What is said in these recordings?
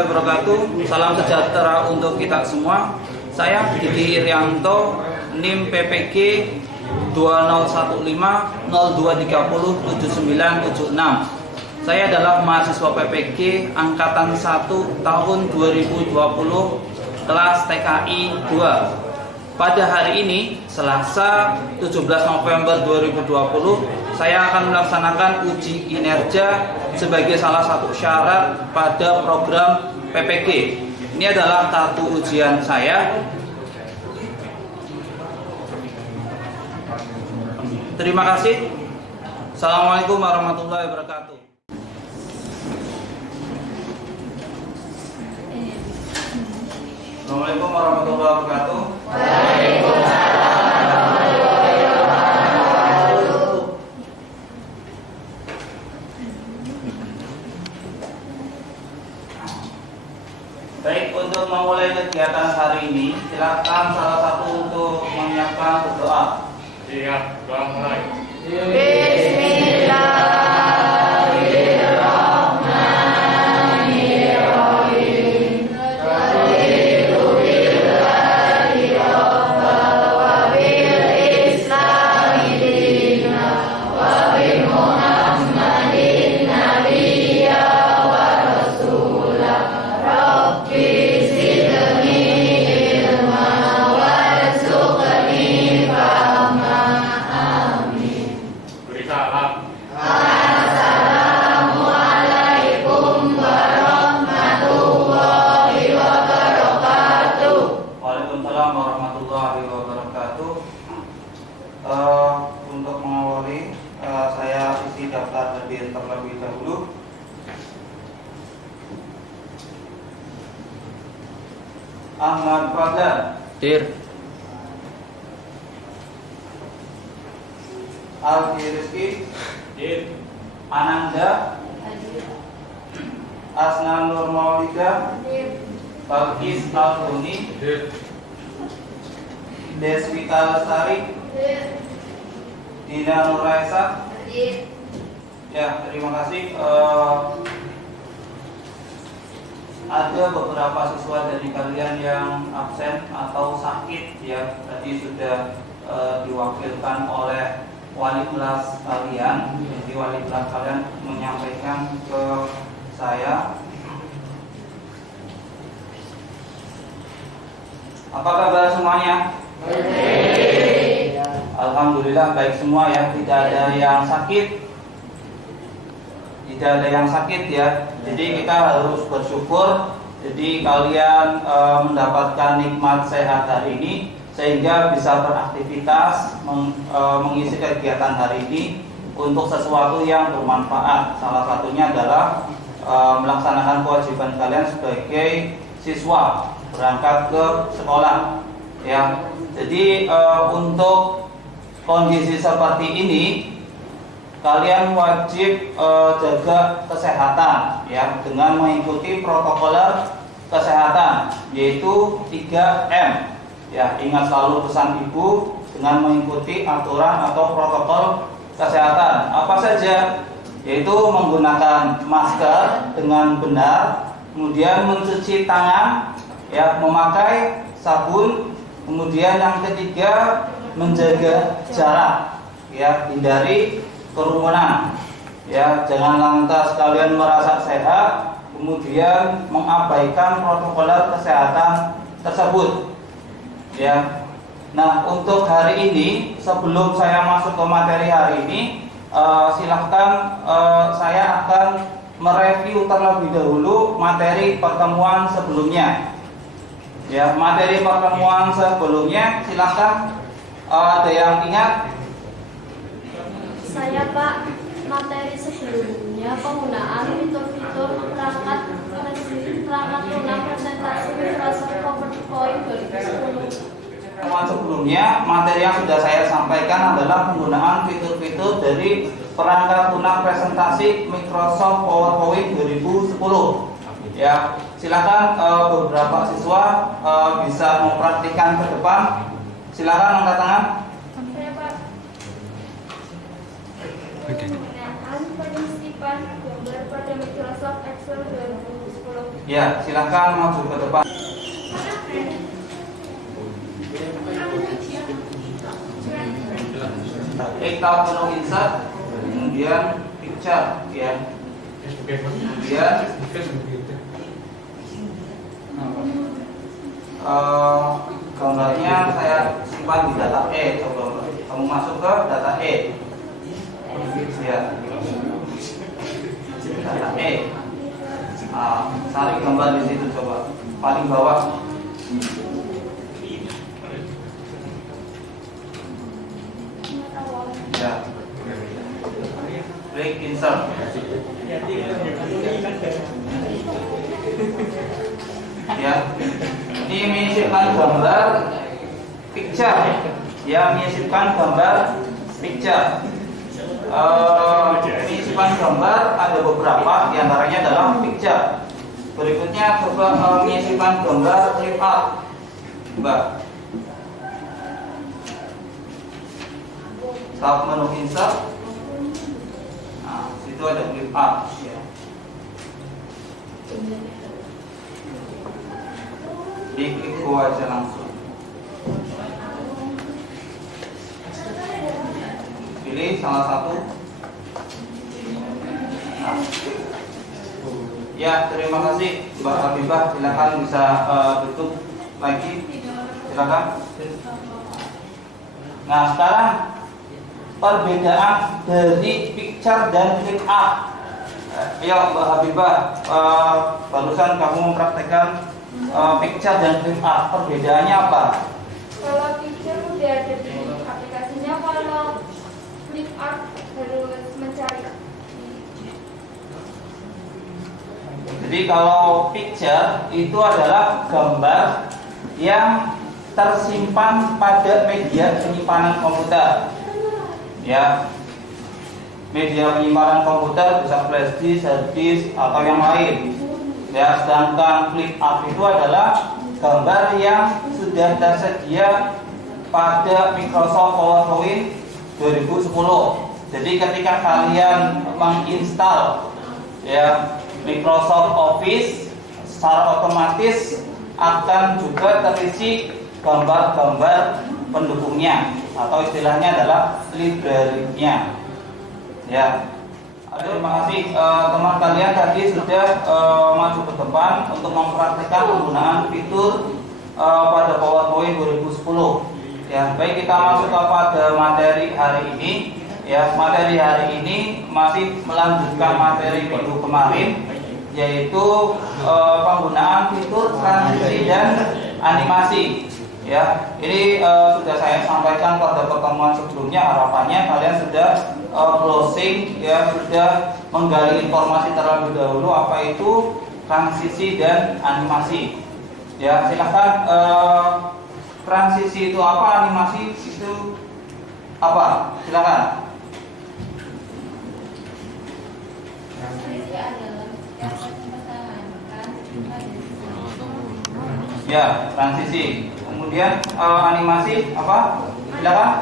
warahmatullahi wabarakatuh. Salam sejahtera untuk kita semua. Saya Didi Irianto, NIM PPG 201502307976. Saya adalah mahasiswa PPG angkatan 1 tahun 2020 kelas TKI 2. Pada hari ini, Selasa 17 November 2020, saya akan melaksanakan uji kinerja sebagai salah satu syarat pada program PPG. Ini adalah kartu ujian saya. Terima kasih. Assalamualaikum warahmatullahi wabarakatuh. Assalamualaikum warahmatullahi wabarakatuh. Waalaikumsalam warahmatullahi wabarakatuh. Baik, untuk memulai kegiatan hari ini, silakan salah satu untuk menyiapkan berdoa. Siap, doa mulai. Bismillahirrahmanirrahim. Raditu billahi rabban wa bil islami dinan wa bi Muhammadin nabiyya wa rasulah. Rabbi zidni ilma warzuqni fahma. Beri salam. Assalamualaikum warahmatullahi wabarakatuh. Waalaikumsalam warahmatullahi wabarakatuh. Untuk mengawali, saya isi daftar hadir terlebih dahulu. Ahmad Fadlan. Dir. Aldi Rizky. Dir. Ananda. Asnan Nur Maulida. Balkis Aldoni. Dir. Deswita Lestari. Dina Nuraisa. Ya, terima kasih. Ada beberapa siswa dari kalian yang absen atau sakit, ya. Tadi sudah diwakilkan oleh wali kelas kalian. Jadi wali kelas kalian menyampaikan ke saya. Apa kabar semuanya? Alhamdulillah baik semua ya, tidak ada yang sakit. Tidak ada yang sakit ya. Jadi kita harus bersyukur. Jadi kalian mendapatkan nikmat sehat hari ini sehingga bisa beraktivitas mengisi kegiatan hari ini untuk sesuatu yang bermanfaat. Salah satunya adalah melaksanakan kewajiban kalian sebagai siswa berangkat ke sekolah ya. Jadi untuk kondisi seperti ini kalian wajib jaga kesehatan ya dengan mengikuti protokol kesehatan yaitu 3M ya. Ingat selalu pesan ibu dengan mengikuti aturan atau protokol kesehatan apa saja, yaitu menggunakan masker dengan benar, kemudian mencuci tangan ya, memakai sabun, kemudian yang ketiga menjaga jarak ya, hindari kerumunan ya. Jangan lantas kalian merasa sehat kemudian mengabaikan protokol kesehatan tersebut ya. Nah, untuk hari ini sebelum saya masuk ke materi hari ini, silahkan saya akan mereview terlebih dahulu materi pertemuan sebelumnya ya. Materi pertemuan sebelumnya silahkan ada yang ingat? Saya Pak, materi sebelumnya penggunaan fitur-fitur perangkat lunak presentasi Microsoft PowerPoint 2010. Pertemuan sebelumnya materi yang sudah saya sampaikan adalah penggunaan fitur-fitur dari perangkat lunak presentasi Microsoft PowerPoint 2010 ya. Silakan beberapa siswa bisa mempraktikkan ke depan. Silakan angkat tangan. Saya Pak. Penggunaan penyisipan gambar pada Microsoft Excel 2010. Ya, silakan maju ke depan. Kita penuh insert, kemudian picture, ya. Kemudian gambarnya saya simpan di data E. Coba kamu masuk ke data E. Ya. Data E. Cari gambar di situ coba. Paling bawah. Ya. Klik insert. Ya. Ini menyisipkan gambar picture. Ya, menyisipkan gambar picture. Menyisipkan gambar ada beberapa, diantaranya adalah picture. Berikutnya coba menyisipkan gambar clip art. Mbak. Start menu insert. Nah, situ ada clip art. Ya. Klik go aja langsung. Pilih salah satu. Nah. Ya, terima kasih Mbak Habibah. Silakan bisa tutup lagi. Silakan. Nah, sekarang perbedaan dari picture dan clip art. Ayo Mbak Habibah, barusan kamu mempraktekkan picture dan clip art. Perbedaannya apa? Kalau picture udah ada di aplikasinya, kalau clip art harus mencari. Jadi kalau picture itu adalah gambar yang tersimpan pada media penyimpanan komputer. Ya, media penyimpanan komputer bisa flash disk, hard disk, atau yang lain. Ya, sedangkan clip art itu adalah gambar yang sudah tersedia pada Microsoft PowerPoint 2010. Jadi ketika kalian menginstal ya Microsoft Office, secara otomatis akan juga terisi gambar-gambar pendukungnya atau istilahnya adalah library-nya. Ya. Terima kasih teman kalian tadi sudah maju ke depan untuk mempraktikkan penggunaan fitur pada PowerPoint 2010. Ya, baik, kita masuk kepada materi hari ini. Ya, materi hari ini masih melanjutkan materi minggu kemarin, yaitu penggunaan fitur transisi dan animasi. Ya, ini sudah saya sampaikan pada pertemuan sebelumnya. Harapannya kalian sudah closing, ya, sudah menggali informasi terlebih dahulu apa itu transisi dan animasi. Ya, silakan. Transisi itu apa? Animasi itu apa? Silakan. Ya, transisi. Kemudian animasi apa? Silakan.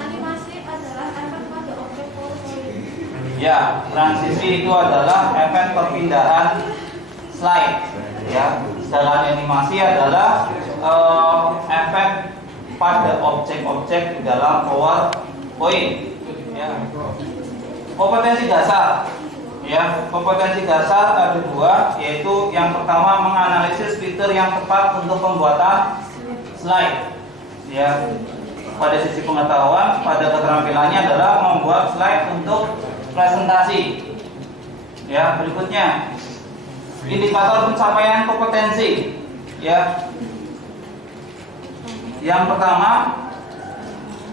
Animasi adalah efek pada objek PowerPoint. Ya, transisi itu adalah efek perpindahan slide. Ya, sedangkan animasi adalah efek pada objek-objek di dalam PowerPoint. Ya. Kompetensi dasar. Ya, kompetensi dasar ada dua, yaitu yang pertama menganalisis fitur yang tepat untuk pembuatan slide. Ya, pada sisi pengetahuan, pada keterampilannya adalah membuat slide untuk presentasi. Ya, berikutnya indikator pencapaian kompetensi. Ya, yang pertama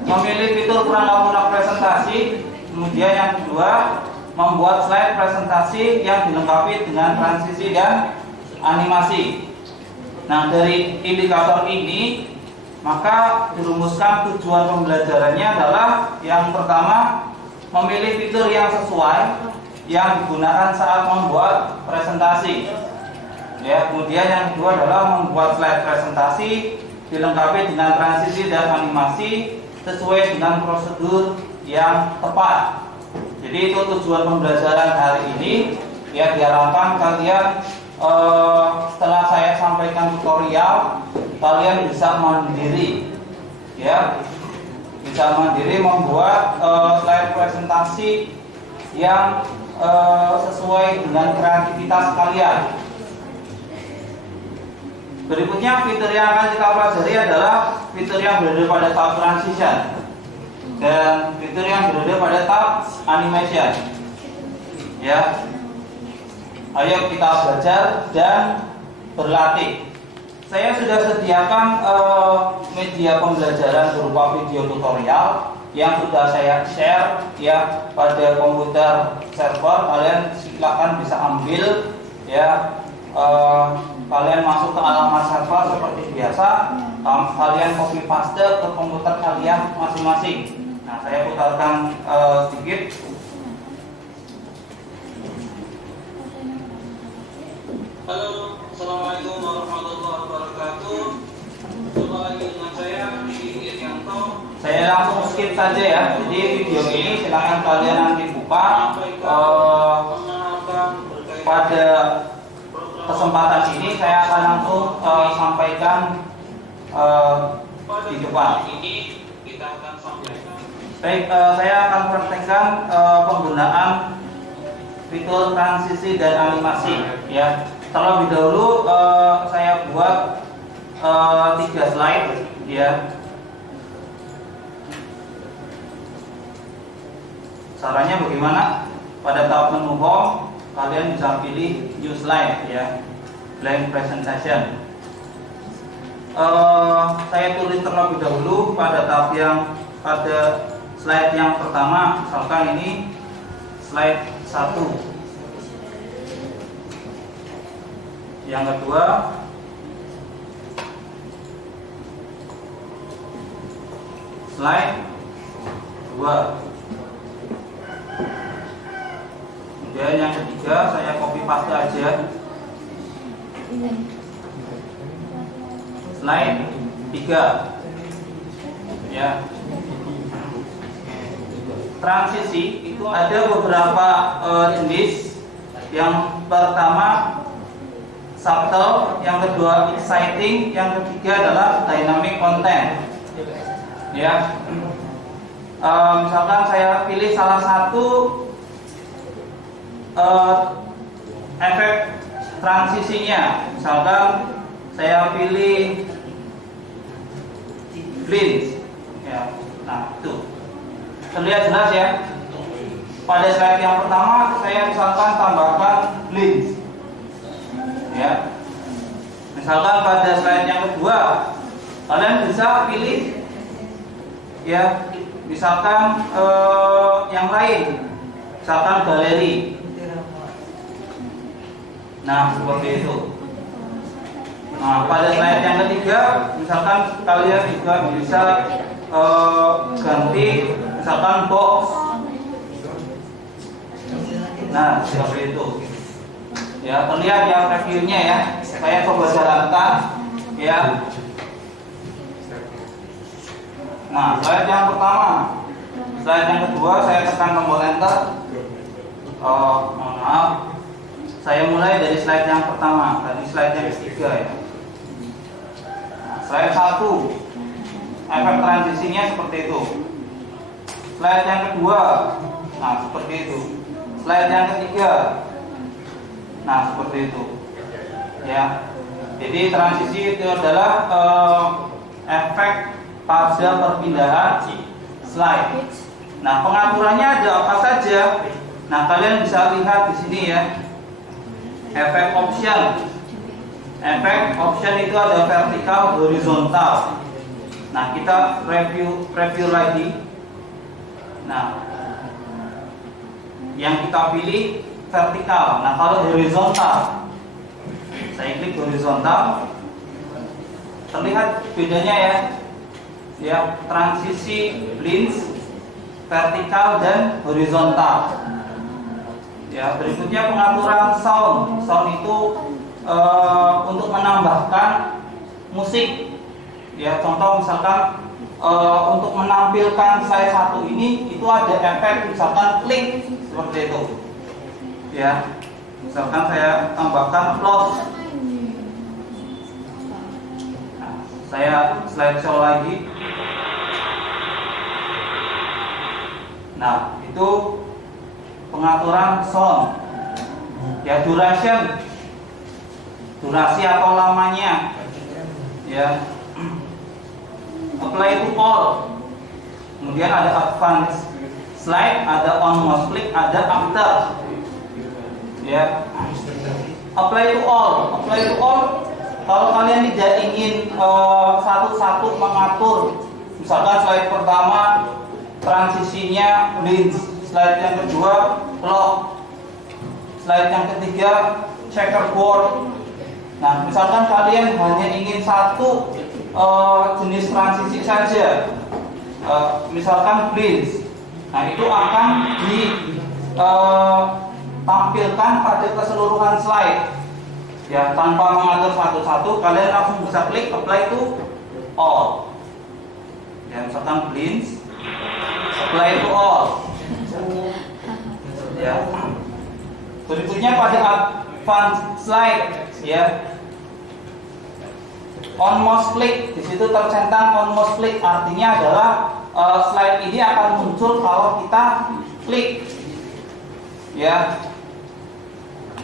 memilih fitur perangkat lunak presentasi. Kemudian yang kedua membuat slide presentasi yang dilengkapi dengan transisi dan animasi. Nah, dari indikator ini maka dirumuskan tujuan pembelajarannya adalah yang pertama memilih fitur yang sesuai yang digunakan saat membuat presentasi. Ya, kemudian yang kedua adalah membuat slide presentasi dilengkapi dengan transisi dan animasi sesuai dengan prosedur yang tepat. Jadi itu tujuan pembelajaran hari ini. Ya, diharapkan kalian setelah saya sampaikan tutorial, kalian bisa mandiri, ya, bisa mandiri membuat slide presentasi yang sesuai dengan kreativitas kalian. Berikutnya fitur yang akan kita pelajari adalah fitur yang berada pada tahap transition dan fitur yang berada pada tahap animation. Ya, ayo kita belajar dan berlatih. Saya sudah sediakan media pembelajaran berupa video tutorial yang sudah saya share ya pada komputer server. Kalian silakan bisa ambil ya. Kalian masuk ke alamat server seperti biasa, kalian copy paste ke komputer kalian masing-masing. Nah, saya putarkan sedikit. Halo, assalamualaikum warahmatullahi wabarakatuh. Jumpa lagi dengan saya Didi Irianto. Saya langsung skip saja ya. Jadi video ini silakan kalian nanti buka. Pada kesempatan ini saya akan langsung sampaikan di depan. Ini kita akan sampaikan. Baik, saya akan praktekkan penggunaan fitur transisi dan animasi ya. Terlebih dahulu saya buat 3 slide ya. Caranya bagaimana? Pada tab menu home kalian bisa pilih new slide ya, blank presentation. Saya tulis terlebih dahulu pada tab yang pada slide yang pertama, misalkan ini slide 1. Yang kedua slide 2. Kemudian yang ketiga saya copy paste aja. Slide 3. Ya. Transisi itu ada beberapa jenis. Yang pertama subtle, yang kedua exciting, yang ketiga adalah dynamic content. Ya. Misalkan saya pilih salah satu efek transisinya, misalkan saya pilih blitz ya. Nah, itu terlihat jelas ya. Pada slide yang pertama saya misalkan tambahkan blitz ya. Misalkan pada slide yang kedua kalian bisa pilih ya, misalkan yang lain, misalkan galeri. Nah, seperti itu. Nah, pada slide yang ketiga, misalkan kalian juga bisa ganti, misalkan box. Nah, seperti itu. Ya, terlihat ya previewnya ya. Saya coba jalankan, ya. Nah, slide yang pertama, slide yang kedua, saya tekan tombol enter. Mohon maaf. Saya mulai dari slide yang pertama, dari slide yang ketiga ya. Nah, slide 1, efek transisinya seperti itu. Slide yang kedua, nah seperti itu. Slide yang ketiga, nah seperti itu. Ya, jadi transisi itu adalah efek pada perpindahan slide. Nah, pengaturannya ada apa saja? Nah, kalian bisa lihat di sini ya. Efek option. Efek option itu ada vertikal, horizontal. Nah, kita review lagi. Nah, yang kita pilih vertikal. Nah, kalau horizontal, saya klik horizontal, terlihat bedanya ya. Ya, transisi blitz, vertikal dan horizontal. Ya, berikutnya pengaturan sound. Sound itu untuk menambahkan musik. Ya, contoh misalkan untuk menampilkan slide 1 ini itu ada efek misalkan klik seperti itu. Ya. Misalkan saya tambahkan applause. Nah, saya slideshow lagi. Nah, itu pengaturan sound. Ya, durasi atau lamanya. Ya. Apply to all. Kemudian ada advance slide, ada on mouse click, ada after. Ya. Apply to all. Apply to all. Kalau kalian tidak ingin satu-satu mengatur, misalkan slide pertama transisinya blitz, slide yang kedua lock, slide yang ketiga checkerboard. Nah, misalkan kalian hanya ingin satu jenis transisi saja, misalkan blitz, nah itu akan ditampilkan pada keseluruhan slide. Ya, tanpa mengatur satu-satu, kalian langsung bisa klik apply to all. Ya, misalkan blitz, apply to all. Ya. Berikutnya pada advanced slide, ya. On mouse click, di situ tercentang on mouse click, artinya adalah slide ini akan muncul kalau kita klik. Ya.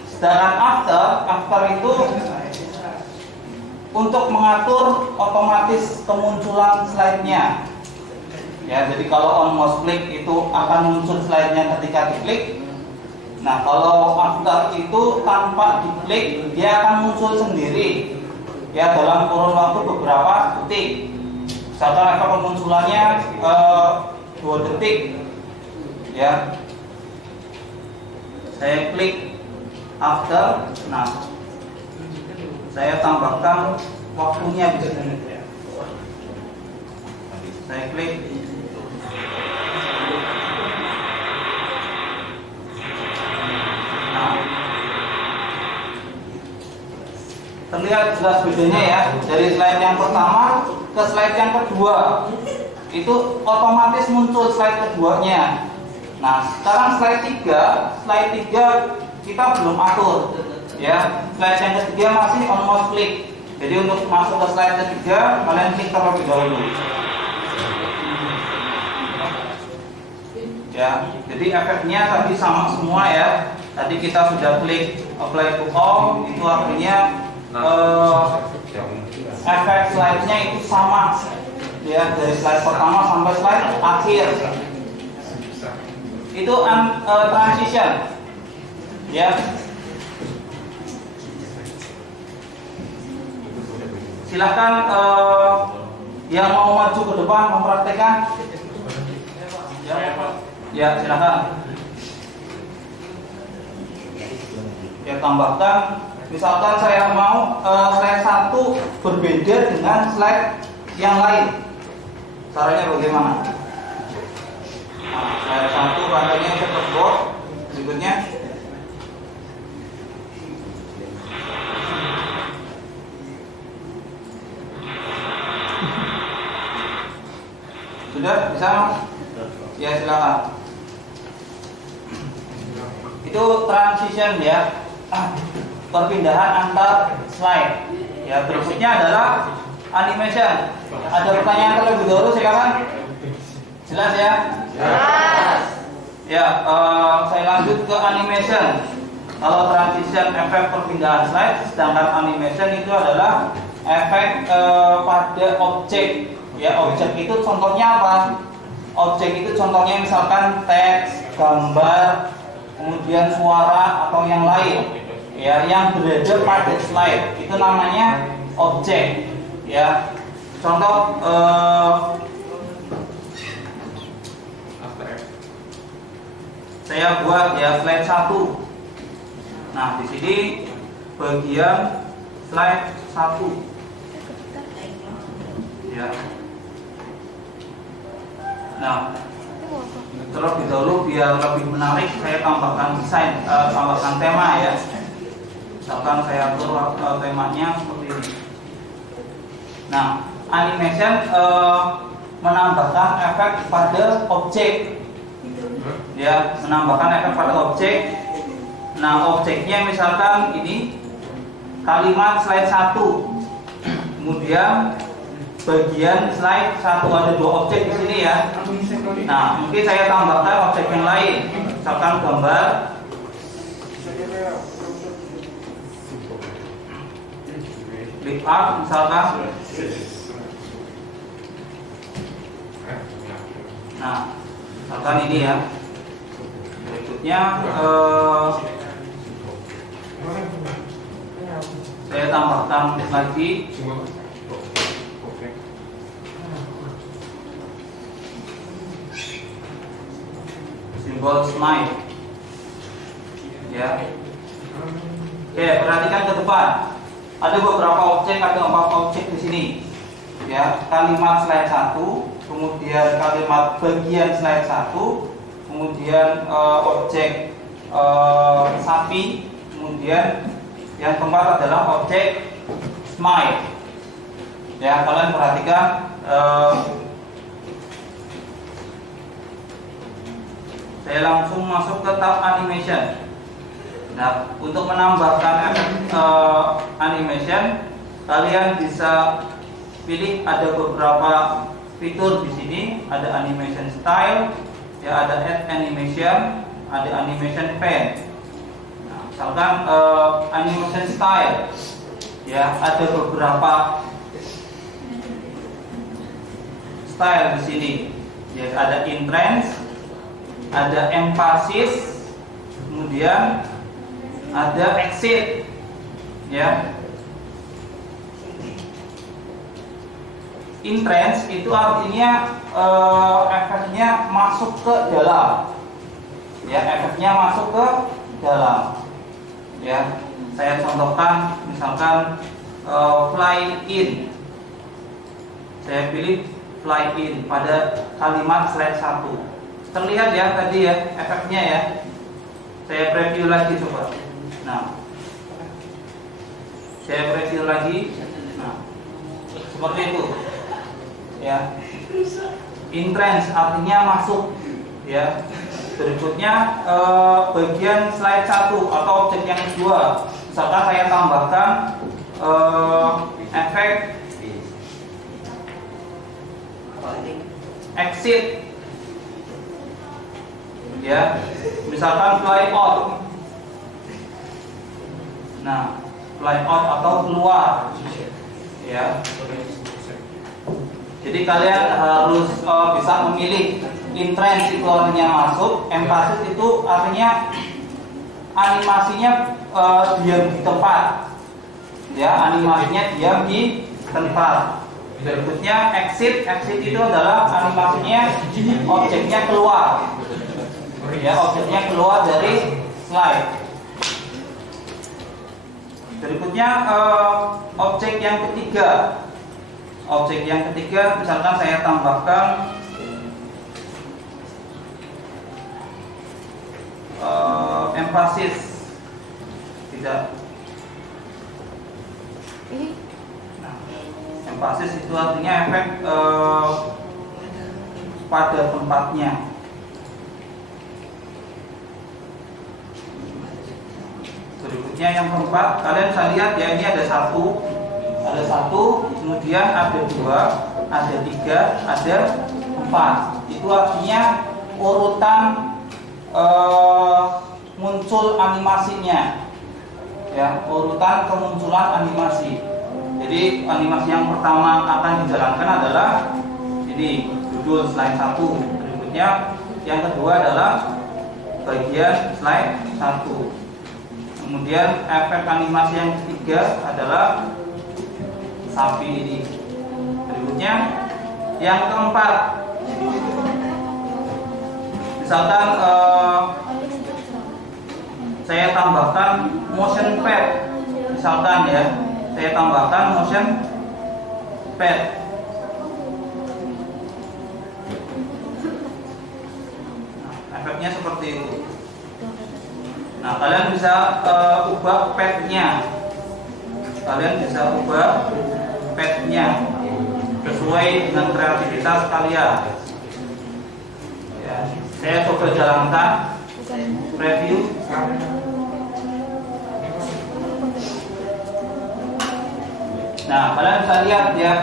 Sedangkan after itu untuk mengatur otomatis kemunculan slide-nya. Ya, jadi kalau on mouse click itu akan muncul slide-nya ketika diklik. Nah, kalau after itu tanpa diklik dia akan muncul sendiri. Ya, dalam kurun waktu beberapa detik. Misalkan efek kemunculannya 2 detik. Ya. Saya klik after. Nah, saya tambahkan waktunya di sini. Saya klik. Terlihat jelas bedanya ya, dari slide yang pertama ke slide yang kedua. Itu otomatis muncul slide keduanya. Nah, sekarang slide 3 kita belum atur. Ya, slide yang ketiga masih on mouse click. Jadi untuk masuk ke slide ketiga, kalian klik terlebih dahulu. Ya, jadi efeknya tadi sama semua ya. Tadi kita sudah klik apply to all, itu artinya efek slide-nya itu sama ya, dari slide pertama sampai slide akhir. Itu transition ya. Silahkan yang mau maju ke depan mempraktekkan. Ya, silahkan. Ya, tambahkan. Misalkan saya mau slide 1 berbeda dengan slide yang lain. Caranya bagaimana? Nah, slide 1 rantainya checkerboard. Berikutnya sudah bisa? Ya, silakan. Itu transition ya. Perpindahan antar slide. Ya, berikutnya adalah animation. Ada pertanyaan terlebih dahulu, silakan. Jelas ya? Jelas. Ya, saya lanjut ke animation. Kalau transition efek perpindahan slide, sedangkan animation itu adalah efek pada objek. Ya, objek itu contohnya apa? Objek itu contohnya misalkan teks, gambar, kemudian suara atau yang lain. Ya, yang berada pada slide itu namanya objek. Ya, contoh saya buat ya slide 1. Nah, di sini bagian slide 1. Ya. Nah, terlebih dahulu biar lebih menarik saya tambahkan desain, tambahkan tema ya. Misalkan saya atur temanya seperti ini. Nah, animation menambahkan efek pada objek. Ya, menambahkan efek pada objek. Nah, objeknya misalkan ini kalimat slide 1. Kemudian bagian slide 1 ada 2 objek di sini ya. Nah, mungkin saya tambahkan objek yang lain. Misalkan gambar clip art misalkan. Nah, misalkan ini ya. Berikutnya saya tambahkan lagi simbol smile ya. Oke, perhatikan ke depan. Ada beberapa objek, ada 4 objek di sini. Ya, kalimat slide 1, kemudian kalimat bagian slide 1, kemudian objek sapi, kemudian yang keempat adalah objek smile. Ya, kalian perhatikan. Saya langsung masuk ke tab animation. Nah, untuk menambahkan efek animation, kalian bisa pilih ada beberapa fitur di sini. Ada animation style, ya, ada add animation, ada animation pen. Nah, misalkan animation style, ya, ada beberapa style di sini. Ya, ada entrance, ada emphasis, kemudian ada exit, ya. Entrance itu artinya efeknya masuk ke dalam, ya, efeknya masuk ke dalam, ya. Saya contohkan, misalkan fly in. Saya pilih fly in pada kalimat slide 1. Terlihat ya tadi ya efeknya ya. Saya preview lagi coba. Nah, saya preview lagi. Nah, seperti itu. Ya. Entrance artinya masuk. Ya. Berikutnya bagian slide 1 atau objek yang kedua. Misalkan saya tambahkan efek exit. Ya, misalkan fly out. Nah, fly out atau keluar. Ya. Jadi kalian harus bisa memilih. Entrance itu artinya masuk, emphasis itu artinya animasinya diam di tempat. Ya, animasinya diam di tempat. Berikutnya exit itu adalah animasinya objeknya keluar. Ya, objeknya keluar dari slide. Berikutnya objek yang ketiga. Objek yang ketiga misalkan saya tambahkan emphasis. Tidak. Nah, emphasis itu artinya efek pada tempatnya. Berikutnya yang keempat, kalian bisa lihat ya, ini ada satu, kemudian ada 2, ada 3, ada 4. Itu artinya urutan muncul animasinya, ya, urutan kemunculan animasi. Jadi animasi yang pertama akan dijalankan adalah ini judul slide 1. Berikutnya yang kedua adalah bagian slide 1. Kemudian efek animasi yang ketiga adalah sapi ini. Berikutnya yang keempat, misalkan saya tambahkan motion pad. Misalkan ya, saya tambahkan motion pad. Nah, efeknya seperti itu. Nah, kalian bisa ubah padnya. Kalian bisa ubah padnya sesuai dengan kreativitas kalian. Ya, saya coba jalankan preview. Nah, kalian bisa lihat ya.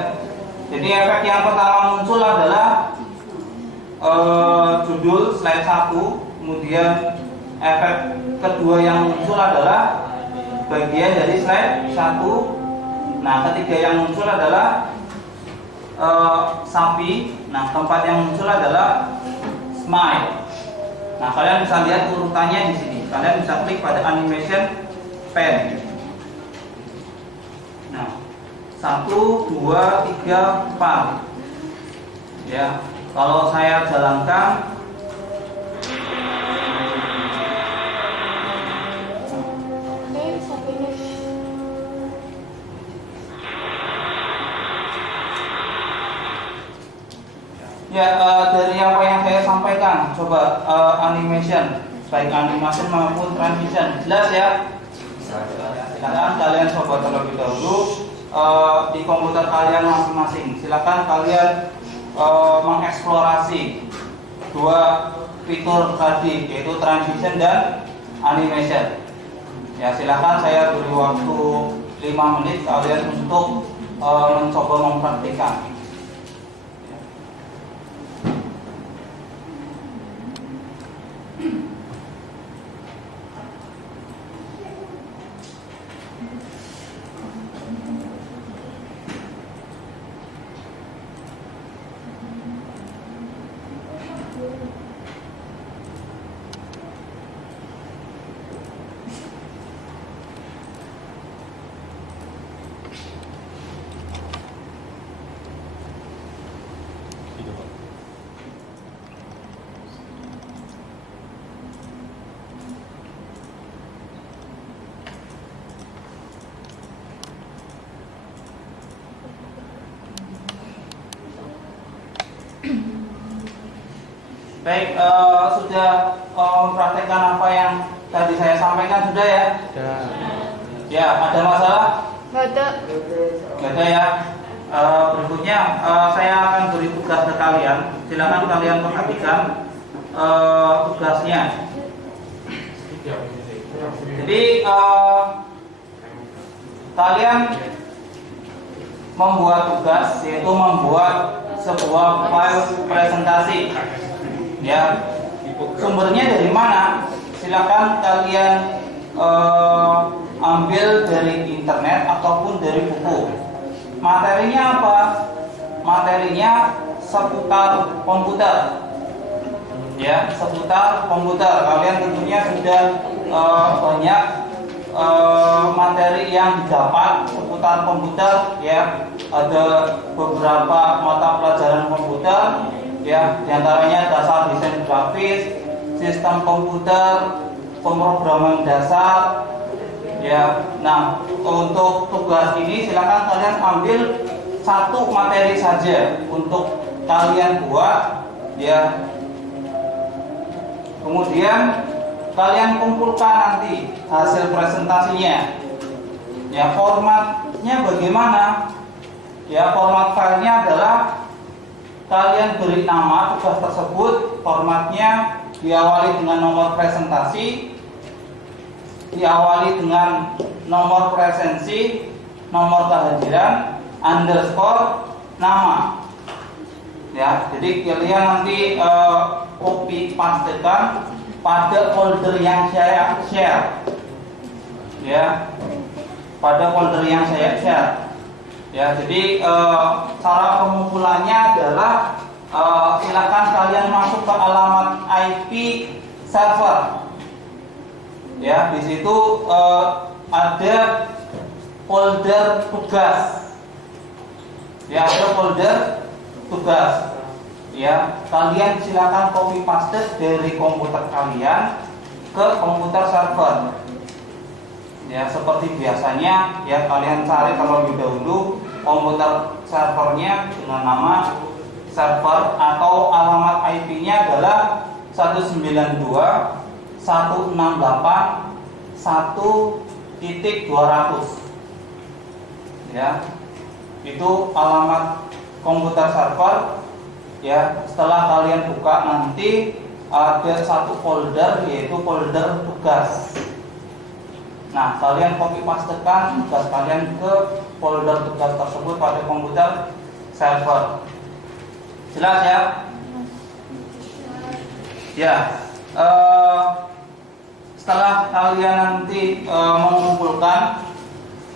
Jadi efek yang pertama muncul adalah judul slide 1, kemudian efek kedua yang muncul adalah bagian dari slide 1. Nah, ketiga yang muncul adalah sapi. Nah, keempat yang muncul adalah smile. Nah, kalian bisa lihat urutannya di sini. Kalian bisa klik pada animation pen. Nah, 1, 2, 3, 4. Ya, kalau saya jalankan, ya, dari apa yang saya sampaikan, coba animation, baik animation maupun transition, jelas ya? Silakan kalian coba terlebih dahulu di komputer kalian masing-masing. Silakan kalian mengeksplorasi dua fitur tadi, yaitu transition dan animation. Ya, silakan saya beri waktu 5 menit kalian untuk mencoba mempraktikkan. Baik, sudah mempraktekkan apa yang tadi saya sampaikan sudah ya? Sudah. Ya, ada masalah? Nggak ada. Nggak ada ya. Berikutnya saya akan beri tugas ke kalian. Silakan kalian perhatikan tugasnya. Jadi kalian membuat tugas, yaitu membuat sebuah file presentasi. Ya, sumbernya dari mana? Silakan kalian ambil dari internet ataupun dari buku. Materinya apa? Materinya seputar komputer. Ya, seputar komputer. Kalian tentunya sudah banyak materi yang didapat seputar komputer. Ya, ada beberapa mata pelajaran komputer. Ya, diantaranya dasar desain grafis, sistem komputer, pemrograman dasar. Ya, nah untuk tugas ini silakan kalian ambil satu materi saja untuk kalian buat. Ya, kemudian kalian kumpulkan nanti hasil presentasinya. Ya, formatnya bagaimana? Ya, format filenya adalah kalian beri nama tugas tersebut, formatnya diawali dengan nomor presentasi, diawali dengan nomor presensi, nomor kehadiran, underscore, nama. Ya, jadi kalian nanti copy pastekan pada folder yang saya share. Ya, pada folder yang saya share. Ya, jadi cara pengumpulannya adalah silakan kalian masuk ke alamat IP server. Ya, di situ ada folder tugas. Ya, ada folder tugas. Ya, kalian silakan copy paste dari komputer kalian ke komputer server. Ya, seperti biasanya ya, kalian cari terlebih dahulu komputer servernya dengan nama server atau alamat IP-nya adalah 192.168.1.200. Ya, itu alamat komputer server. Ya, setelah kalian buka nanti ada satu folder, yaitu folder tugas. Nah, kalian copy pastekan tugas kalian ke folder tugas tersebut pada komputer server. Jelas ya? Ya. Setelah kalian nanti mengumpulkan,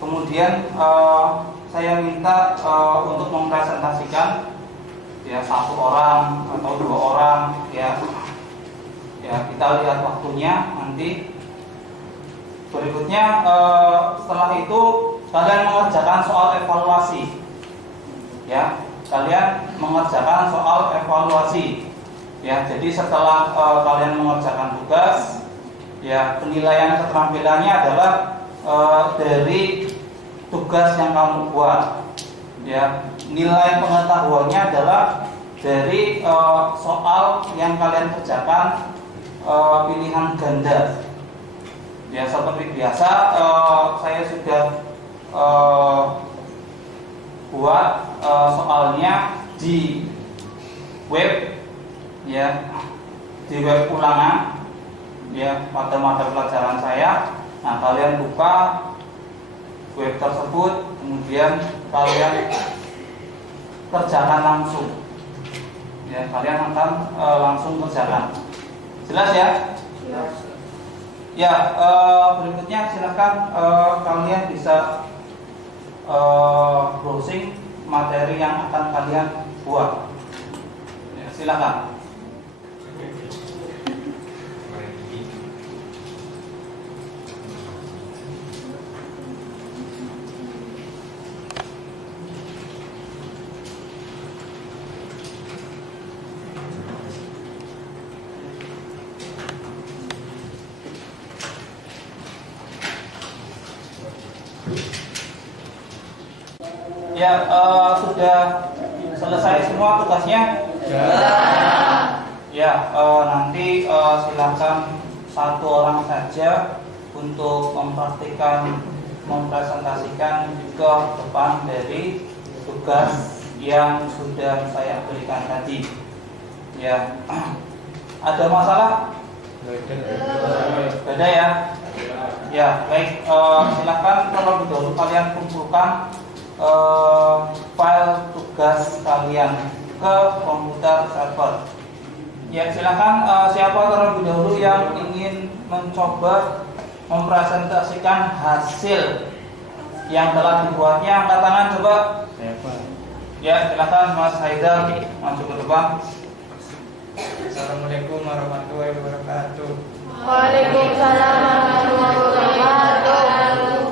kemudian saya minta untuk mempresentasikan ya 1 orang atau 2 orang ya. Ya, kita lihat waktunya nanti. Berikutnya setelah itu kalian mengerjakan soal evaluasi. Ya, kalian mengerjakan soal evaluasi. Ya, jadi setelah kalian mengerjakan tugas, ya penilaian keterampilannya adalah dari tugas yang kamu buat. Ya, nilai pengetahuannya adalah dari soal yang kalian kerjakan pilihan ganda. Ya, seperti biasa saya sudah buat soalnya di web, ya, di web ulangan, ya, pada mata pelajaran saya. Nah, kalian buka web tersebut, kemudian kalian kerjakan langsung. Ya, kalian akan langsung kerjakan. Jelas ya? Ya, berikutnya silakan kalian bisa browsing materi yang akan kalian buat. Ya, silakan. Ya, sudah selesai semua tugasnya? Ya, nanti silakan 1 orang saja untuk mempraktikkan, mempresentasikan ke depan dari tugas yang sudah saya berikan tadi. Ya, ada masalah? Ada ya? Ya, baik. Silakan terlebih dahulu kalian kumpulkan file tugas kalian ke komputer server. Ya, silakan siapa terlebih dahulu yang ingin mencoba mempresentasikan hasil yang telah dibuatnya, angkat tangan coba. Ya, silakan Mas Haidar maju ke depan. Assalamualaikum warahmatullahi wabarakatuh. Waalaikumsalam warahmatullahi wabarakatuh.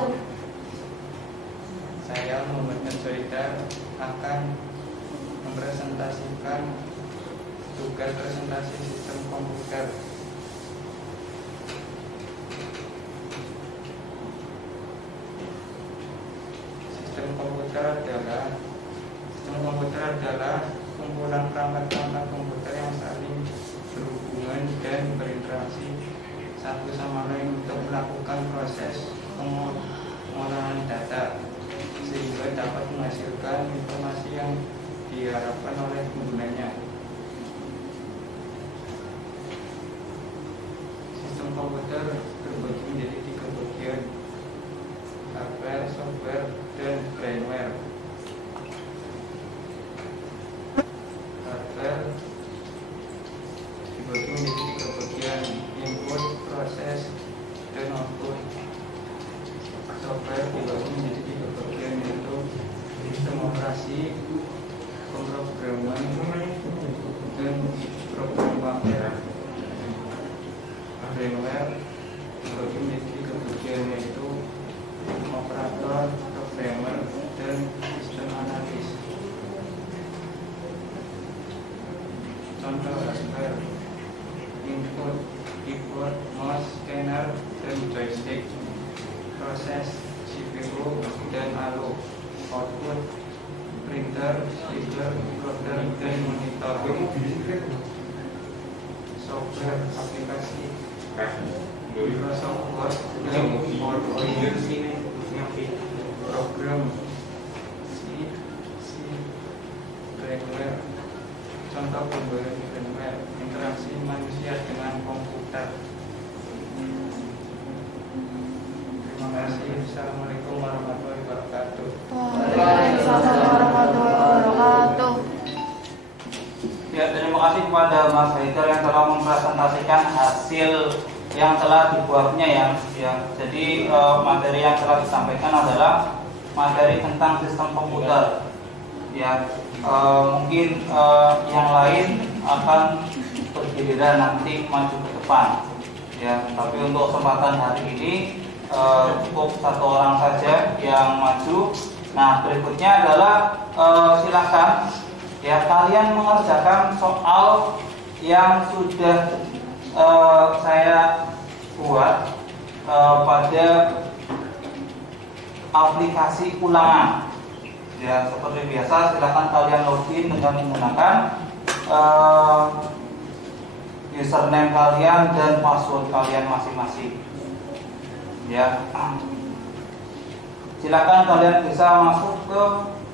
Saya Muhammad Soidar akan mempresentasikan tugas presentasi sistem komputer. Sistem komputer adalah kumpulan perangkat-perangkat komputer yang saling berhubungan dan berinteraksi satu sama lain untuk melakukan proses pengolahan data sehingga dapat menghasilkan informasi yang diharapkan oleh penggunanya. Sistem komputer terbagi menjadi 3 bagian: hardware, software, dan firmware. Hardware dibagi menjadi 3 bagian: input, proses, dan output. Software dibagi menjadi 3 bagian, yaitu sistem operasi, pemrograman, dan program warfare. Firmware dibagi menjadi 3 bagian, yaitu operator, programmer, dan sistem analis. Contoh hardware: input, keyboard, mouse, scanner, dan joystick. Proses CPU dan ALU. Output printer, speaker, encoder, dan monitor. Software aplikasi Microsoft Word dan PowerPoint. Program C. Firmware. Contoh pembuatan firmware: interaksi manusia dengan komputer. Terima kasih. Assalamualaikum warahmatullahi wabarakatuh. Waalaikumsalam warahmatullahi wabarakatuh. Ya, terima kasih kepada Mas Haidar yang telah mempresentasikan hasil yang telah dibuatnya ya. Jadi materi yang telah disampaikan adalah materi tentang sistem komputer. Ya, mungkin yang lain akan bergiliran nanti maju ke depan. Ya, tapi untuk kesempatan hari ini cukup satu orang saja yang maju. Nah, berikutnya adalah silakan ya kalian mengerjakan soal yang sudah saya buat pada aplikasi ulangan. Ya, seperti biasa silakan kalian login dengan menggunakan username kalian dan password kalian masing-masing. Ya, silakan kalian bisa masuk ke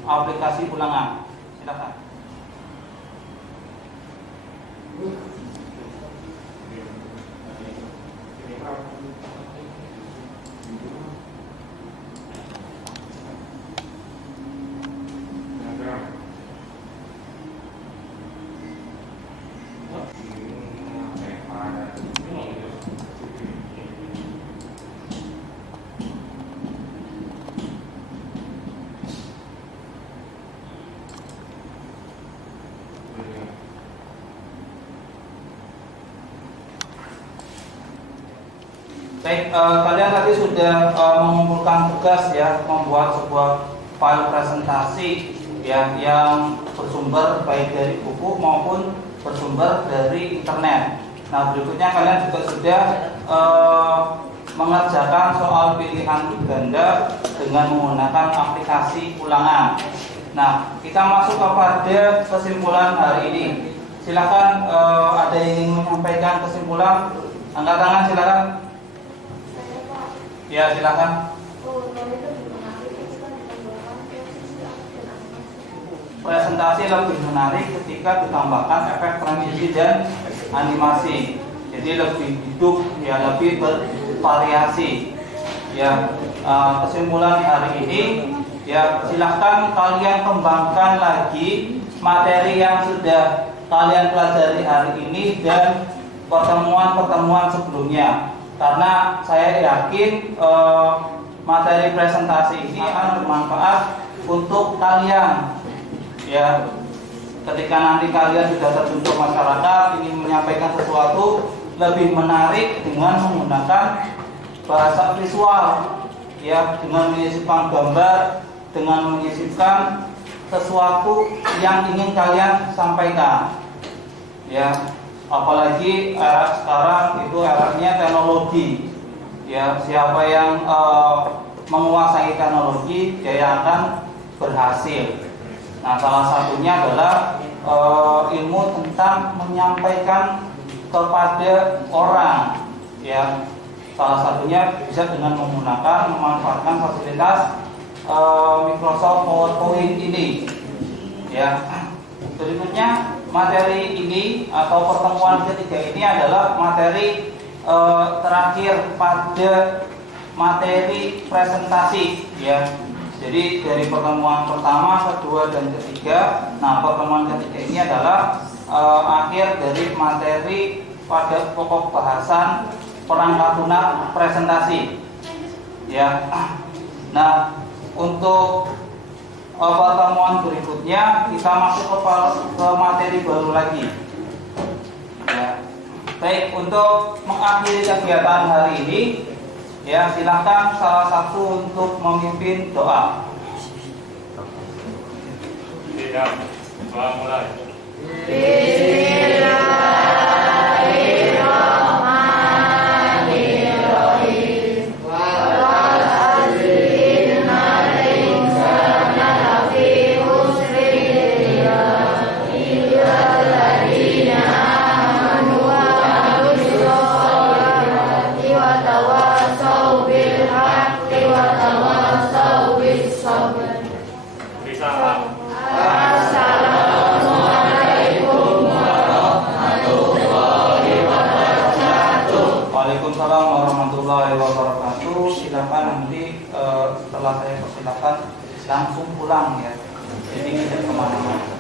aplikasi ulangan. Silakan. Baik, kalian tadi sudah mengumpulkan tugas ya, membuat sebuah file presentasi ya yang bersumber baik dari buku maupun bersumber dari internet. Nah, berikutnya kalian juga sudah mengerjakan soal pilihan ganda dengan menggunakan aplikasi ulangan. Nah, kita masuk kepada kesimpulan hari ini. Silakan ada yang ingin menyampaikan kesimpulan, angkat tangan silakan. Ya, silakan. Presentasi lebih menarik ketika ditambahkan efek transisi dan animasi. Jadi lebih hidup, ya lebih bervariasi. Ya, kesimpulan hari ini, ya silahkan kalian kembangkan lagi materi yang sudah kalian pelajari hari ini dan pertemuan-pertemuan sebelumnya. Karena saya yakin materi presentasi ini akan bermanfaat untuk kalian. Ya, ketika nanti kalian sudah terjun ke masyarakat ingin menyampaikan sesuatu lebih menarik dengan menggunakan bahasa visual, ya, dengan menyisipkan gambar, dengan menyisipkan sesuatu yang ingin kalian sampaikan. Ya, apalagi era sekarang itu eranya teknologi. Ya, siapa yang menguasai teknologi dia akan berhasil. Nah, salah satunya adalah ilmu tentang menyampaikan kepada orang. Ya, salah satunya bisa dengan memanfaatkan fasilitas Microsoft PowerPoint ini. Ya, berikutnya materi ini atau pertemuan ketiga ini adalah materi terakhir pada materi presentasi. Ya, jadi dari pertemuan pertama, kedua, dan ketiga. Nah, pertemuan ketiga ini adalah akhir dari materi pada pokok bahasan perangkat lunak presentasi. Ya, nah untuk pertemuan berikutnya kita masuk ke materi baru lagi. Ya. Baik, untuk mengakhiri kegiatan hari ini, ya silakan salah satu untuk memimpin doa. Siap, doa mulai. Assalamualaikum Waalaikumsalam warahmatullahi wabarakatuh. Silakan nanti setelah saya persilakan langsung pulang ya. Jadi tidak kemana-mana.